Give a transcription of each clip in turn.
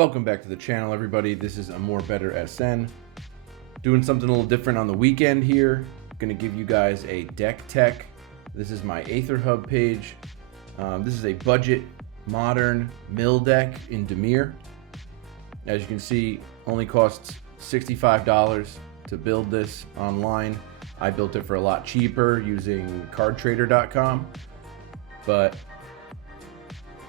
Welcome back to the channel, everybody. This is a More Better SN. Doing something a little different on the weekend here. Gonna give you guys a deck tech. This is my Aether Hub page. This is a budget modern mill deck in Dimir. As you can see, only costs $65 to build this online. I built it for a lot cheaper using cardtrader.com. But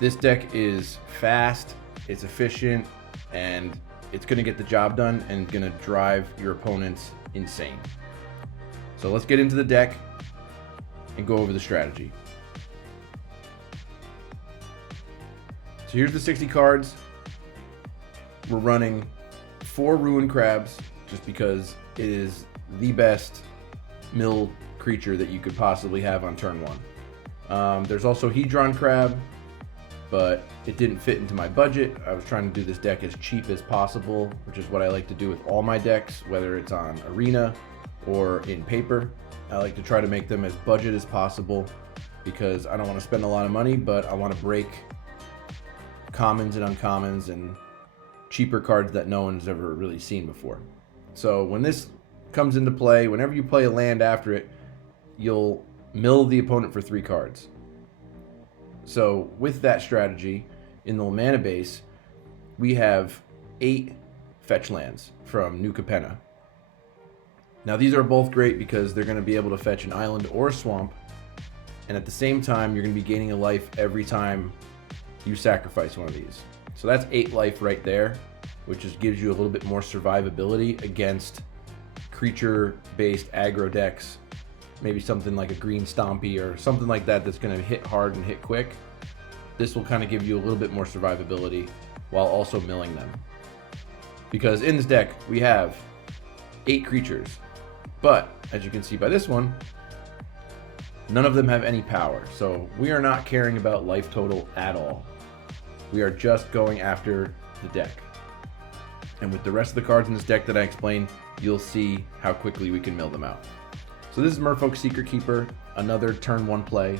this deck is fast, it's efficient, and it's going to get the job done and going to drive your opponents insane. So let's get into the deck and go over the strategy. So here's the 60 cards. We're running 4 Ruin Crabs just because it is the best mill creature that you could possibly have on turn 1. There's also Hedron Crab, but it didn't fit into my budget. I was trying to do this deck as cheap as possible, which is what I like to do with all my decks, whether it's on Arena or in paper. I like to try to make them as budget as possible because I don't want to spend a lot of money, but I want to break commons and uncommons and cheaper cards that no one's ever really seen before. So when this comes into play, whenever you play a land after it, you'll mill the opponent for 3 cards. So with that strategy, in the mana base, we have 8 fetch lands from New Capenna. Now these are both great because they're going to be able to fetch an island or a swamp, and at the same time you're going to be gaining a life every time you sacrifice one of these. So that's 8 life right there, which just gives you a little bit more survivability against creature-based aggro decks. Maybe something like a green Stompy or something like that that's going to hit hard and hit quick. This will kind of give you a little bit more survivability while also milling them. Because in this deck, we have 8 creatures. But, as you can see by this one, none of them have any power. So we are not caring about life total at all. We are just going after the deck. And with the rest of the cards in this deck that I explained, you'll see how quickly we can mill them out. So this is Merfolk's Secret Keeper, another turn 1 play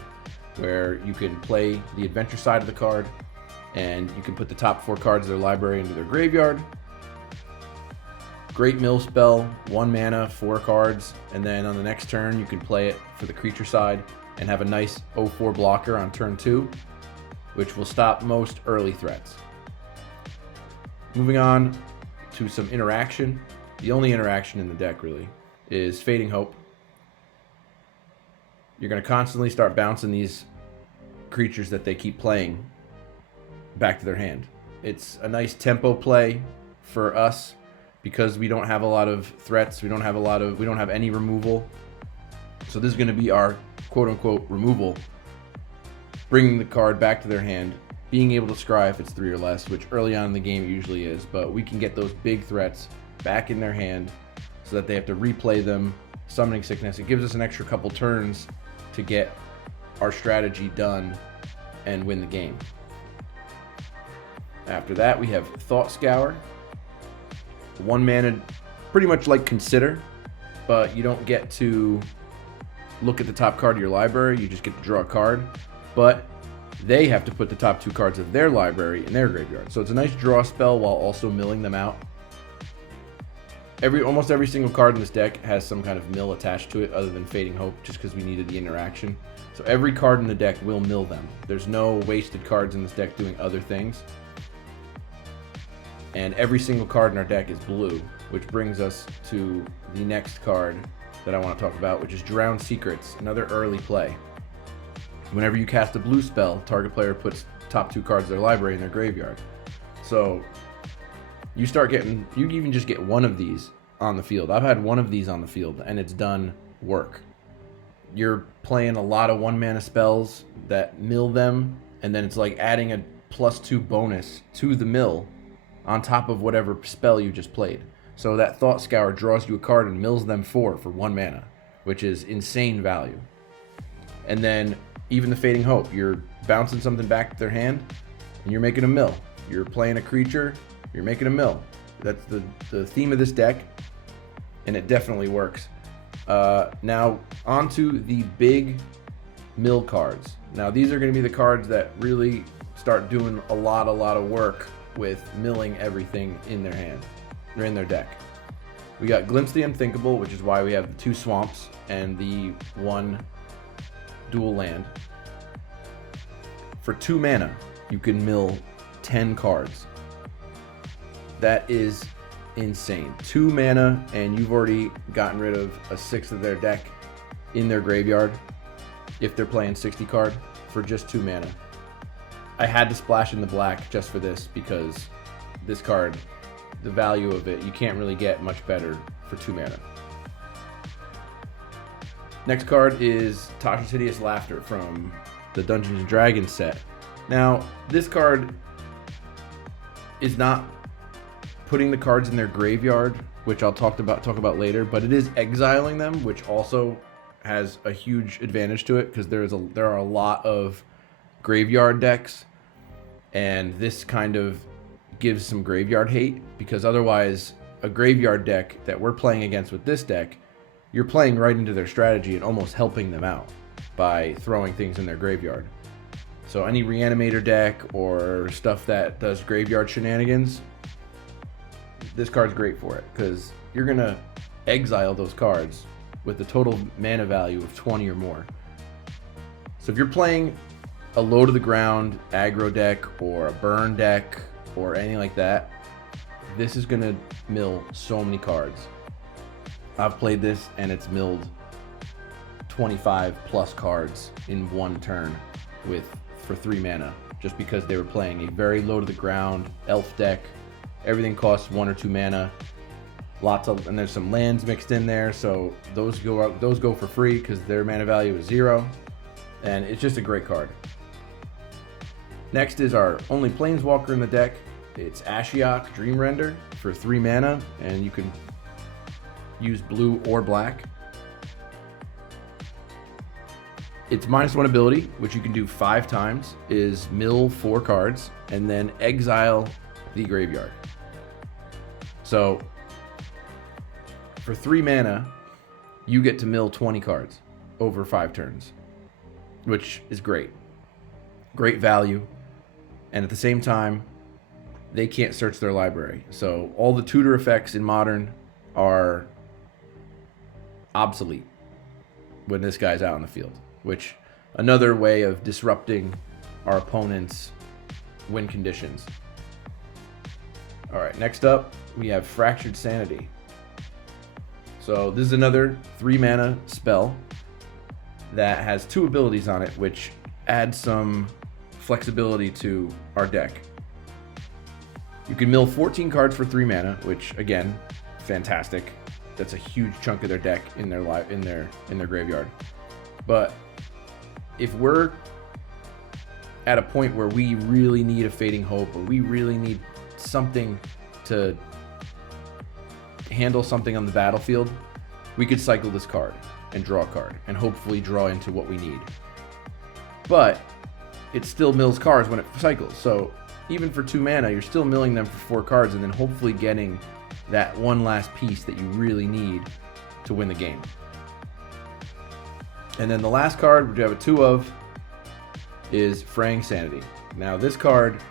where you can play the adventure side of the card and you can put the top 4 cards of their library into their graveyard. Great mill spell, 1 mana, 4 cards, and then on the next turn you can play it for the creature side and have a nice 0/4 blocker on turn 2, which will stop most early threats. Moving on to some interaction. The only interaction in the deck really is Fading Hope. You're going to constantly start bouncing these creatures that they keep playing back to their hand. It's a nice tempo play for us because we don't have a lot of threats. We don't have any removal. So this is going to be our quote unquote removal. Bringing the card back to their hand, being able to scry if it's 3 or less, which early on in the game it usually is, but we can get those big threats back in their hand so that they have to replay them. Summoning Sickness, it gives us an extra couple turns to get our strategy done and win the game. After that, we have Thought Scour. 1 mana, pretty much like Consider, but you don't get to look at the top card of your library, you just get to draw a card, but they have to put the top 2 cards of their library in their graveyard. So it's a nice draw spell while also milling them out. Almost every single card in this deck has some kind of mill attached to it other than Fading Hope, just because we needed the interaction. So every card in the deck will mill them. There's no wasted cards in this deck doing other things. And every single card in our deck is blue, which brings us to the next card that I want to talk about, which is Drowned Secrets, another early play. Whenever you cast a blue spell, target player puts top 2 cards of their library in their graveyard. So you even just get 1 of these on the field. I've had 1 of these on the field and it's done work. You're playing a lot of 1 mana spells that mill them, and then it's like adding a +2 bonus to the mill on top of whatever spell you just played. So that Thought Scour draws you a card and mills them 4 for 1 mana, which is insane value. And then even the Fading Hope, you're bouncing something back to their hand and you're making a mill. You're playing a creature, you're making a mill. That's the theme of this deck, and it definitely works. Now, onto the big mill cards. Now, these are going to be the cards that really start doing a lot of work with milling everything in their hand or in their deck. We got Glimpse the Unthinkable, which is why we have the 2 swamps and the 1 dual land. For 2 mana, you can mill 10 cards. That is insane. 2 mana, and you've already gotten rid of a 1/6 of their deck in their graveyard if they're playing 60 card for just 2 mana. I had to splash in the black just for this because this card, the value of it, you can't really get much better for 2 mana. Next card is Tasha's Hideous Laughter from the Dungeons and Dragons set. Now, this card is not putting the cards in their graveyard, which I'll talk about later, but it is exiling them, which also has a huge advantage to it because there are a lot of graveyard decks, and this kind of gives some graveyard hate, because otherwise a graveyard deck that we're playing against with this deck, you're playing right into their strategy and almost helping them out by throwing things in their graveyard. So any Reanimator deck or stuff that does graveyard shenanigans, this card's great for it because you're gonna exile those cards with a total mana value of 20 or more. So if you're playing a low to the ground aggro deck or a burn deck or anything like that, this is gonna mill so many cards. I've played this and it's milled 25 plus cards in one turn for 3 mana, just because they were playing a very low to the ground elf deck. Everything costs 1 or 2 mana. And there's some lands mixed in there, so those go for free because their mana value is 0, and it's just a great card. Next is our only planeswalker in the deck. It's Ashiok Dreamrender for 3 mana, and you can use blue or black. Its -1 ability, which you can do 5 times, is mill 4 cards and then exile the graveyard. So for 3 mana, you get to mill 20 cards over 5 turns, which is great. Great value. And at the same time, they can't search their library. So all the tutor effects in Modern are obsolete when this guy's out on the field, which another way of disrupting our opponent's win conditions. All right, next up, we have Fractured Sanity. So this is another 3 mana spell that has 2 abilities on it, which add some flexibility to our deck. You can mill 14 cards for 3 mana, which again, fantastic. That's a huge chunk of their deck in their graveyard. But if we're at a point where we really need a Fading Hope, or we really need something to handle something on the battlefield, we could cycle this card and draw a card and hopefully draw into what we need. But it still mills cards when it cycles, so even for 2 mana, you're still milling them for 4 cards and then hopefully getting that one last piece that you really need to win the game. And then the last card, which I have a 2 of, is Fraying Sanity. Now this card,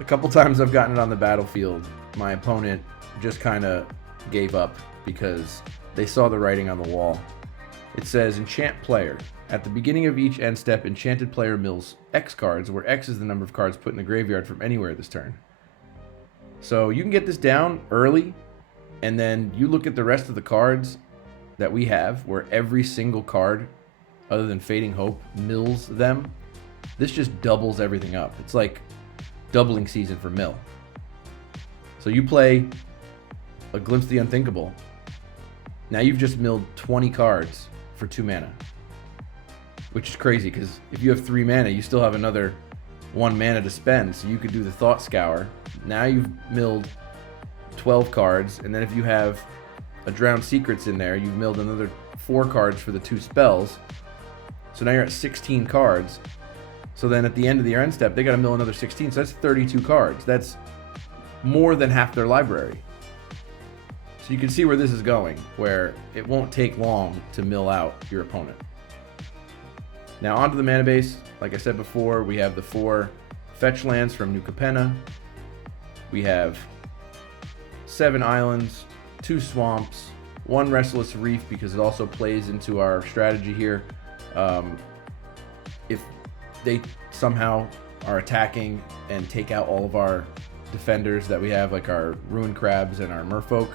a couple times I've gotten it on the battlefield, my opponent just kind of gave up because they saw the writing on the wall. It says, enchant player. At the beginning of each end step, enchanted player mills X cards, where X is the number of cards put in the graveyard from anywhere this turn. So you can get this down early, and then you look at the rest of the cards that we have, where every single card, other than Fading Hope, mills them. This just doubles everything up. It's like doubling season for mill. So you play a Glimpse the Unthinkable. Now you've just milled 20 cards for 2 mana. Which is crazy, because if you have 3 mana, you still have another 1 mana to spend, so you could do the Thought Scour. Now you've milled 12 cards, and then if you have a Drowned Secrets in there, you've milled another 4 cards for the 2 spells. So now you're at 16 cards. So then at the end of the end step, they got to mill another 16, so that's 32 cards. That's more than half their library. So you can see where this is going, where it won't take long to mill out your opponent. Now onto the mana base. Like I said before, we have the 4 fetch lands from New Capenna. we have 7 islands, 2 swamps, 1 restless reef because it also plays into our strategy here. If they somehow are attacking and take out all of our defenders that we have, like our ruined crabs and our merfolk,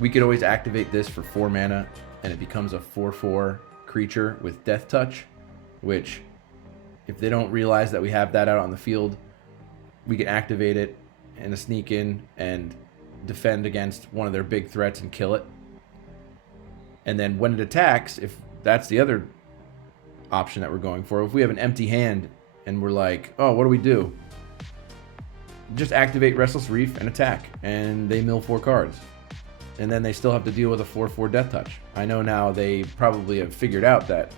we could always activate this for 4 mana and it becomes a 4/4 creature with death touch, which if they don't realize that we have that out on the field, we can activate it and a sneak in and defend against one of their big threats and kill it. And then when it attacks, if that's the other option that we're going for, if we have an empty hand and we're like, oh, what do we do? Just activate Restless Reef and attack, and they mill 4 cards. And then they still have to deal with a 4/4 death touch. I know now they probably have figured out that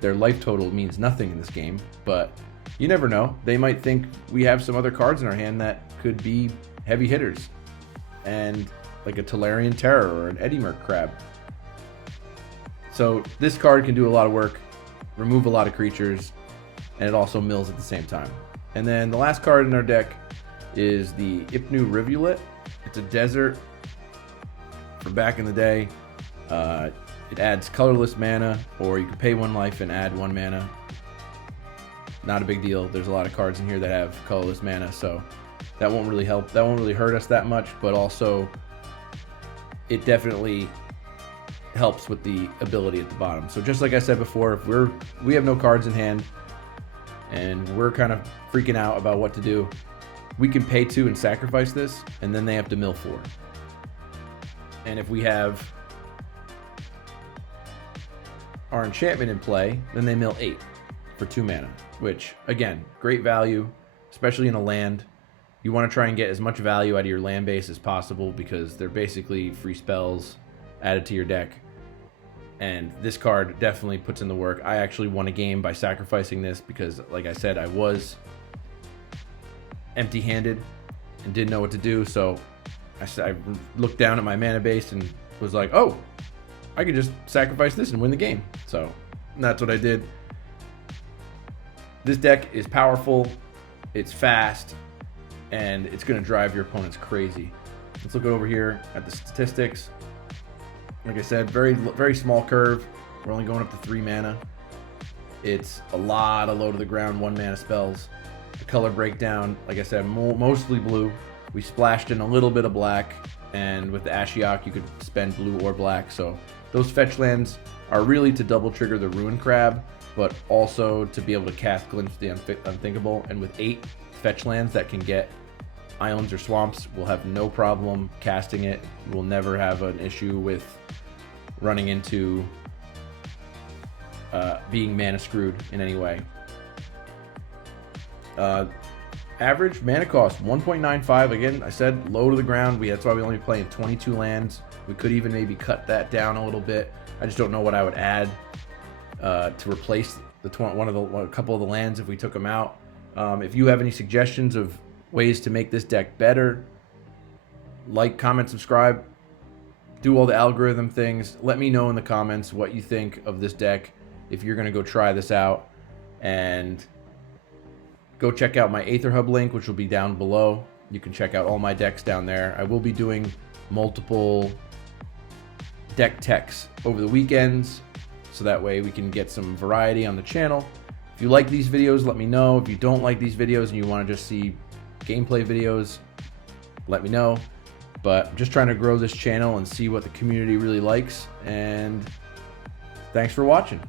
their life total means nothing in this game, but you never know. They might think we have some other cards in our hand that could be heavy hitters, and like a Tolarian Terror or an Eddymerc Crab. So this card can do a lot of work, remove a lot of creatures, and it also mills at the same time. And then the last card in our deck is the Ipnu Rivulet. It's a desert for back in the day. It adds colorless mana, or you can pay 1 life and add 1 mana. Not a big deal. There's a lot of cards in here that have colorless mana, so that won't really help. That won't really hurt us that much, but also it definitely helps with the ability at the bottom. So just like I said before, if we have no cards in hand and we're kind of freaking out about what to do, we can pay 2 and sacrifice this, and then they have to mill 4. And if we have our enchantment in play, then they mill 8 for 2 mana, which again, great value, especially in a land. You want to try and get as much value out of your land base as possible because they're basically free spells added to your deck. And this card definitely puts in the work. I actually won a game by sacrificing this because, like I said, I was empty-handed and didn't know what to do, so I looked down at my mana base and was like, oh, I could just sacrifice this and win the game. So that's what I did. This deck is powerful, it's fast, and it's going to drive your opponents crazy. Let's look over here at the statistics. Like I said, very small curve. We're only going up to 3 mana. It's a lot of low to the ground 1 mana spells. The color breakdown, like I said, mostly blue. We splashed in a little bit of black, and with the Ashiok you could spend blue or black. So those fetch lands are really to double trigger the Ruin Crab, but also to be able to cast Glimpse the Unthinkable. And with 8 fetch lands that can get islands or swamps, we'll have no problem casting it. We'll never have an issue with running into being mana screwed in any way. Average mana cost 1.95. Again, I said low to the ground. That's why we only play in 22 lands. We could even maybe cut that down a little bit. I just don't know what I would add to replace a couple of the lands if we took them out. If you have any suggestions of ways to make this deck better, like, comment, subscribe, do all the algorithm things. Let me know in the comments what you think of this deck, if you're going to go try this out. And go check out my Aether Hub link, which will be down below. You can check out all my decks down there. I will be doing multiple deck techs over the weekends, so that way we can get some variety on the channel. If you like these videos, let me know. If you don't like these videos and you want to just see gameplay videos, let me know. But I'm just trying to grow this channel and see what the community really likes. And thanks for watching.